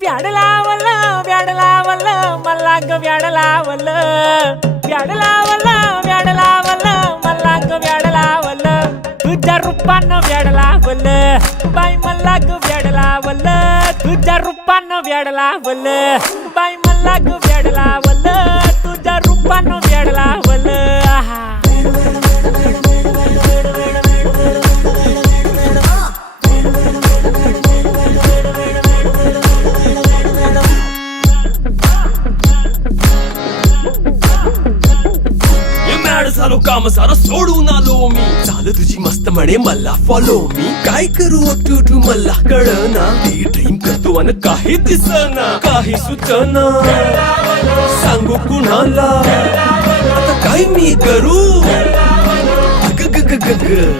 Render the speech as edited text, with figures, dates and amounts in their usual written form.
व्याड लावलं मला ग व्याड लावलं मला ग व्याड लावलं तुझ्या रूपानं व्याड लावलं बाई मला ग व्याड लावलं तुझ्या रूपानं व्याड लावलं बाई मला ग व्याड लावलं तुझ्या रूपानं व्याड लावलं आहा झालो काम सारा सोडून आलो मी झालं तुझी मस्त म्हणे मला फॉलो मी काय करू टू मला कळना ती ड्रीम करतो आणि काही दिसना काही सुचना सांगू कुणाला आता काय मी करू ग ग ग ग ग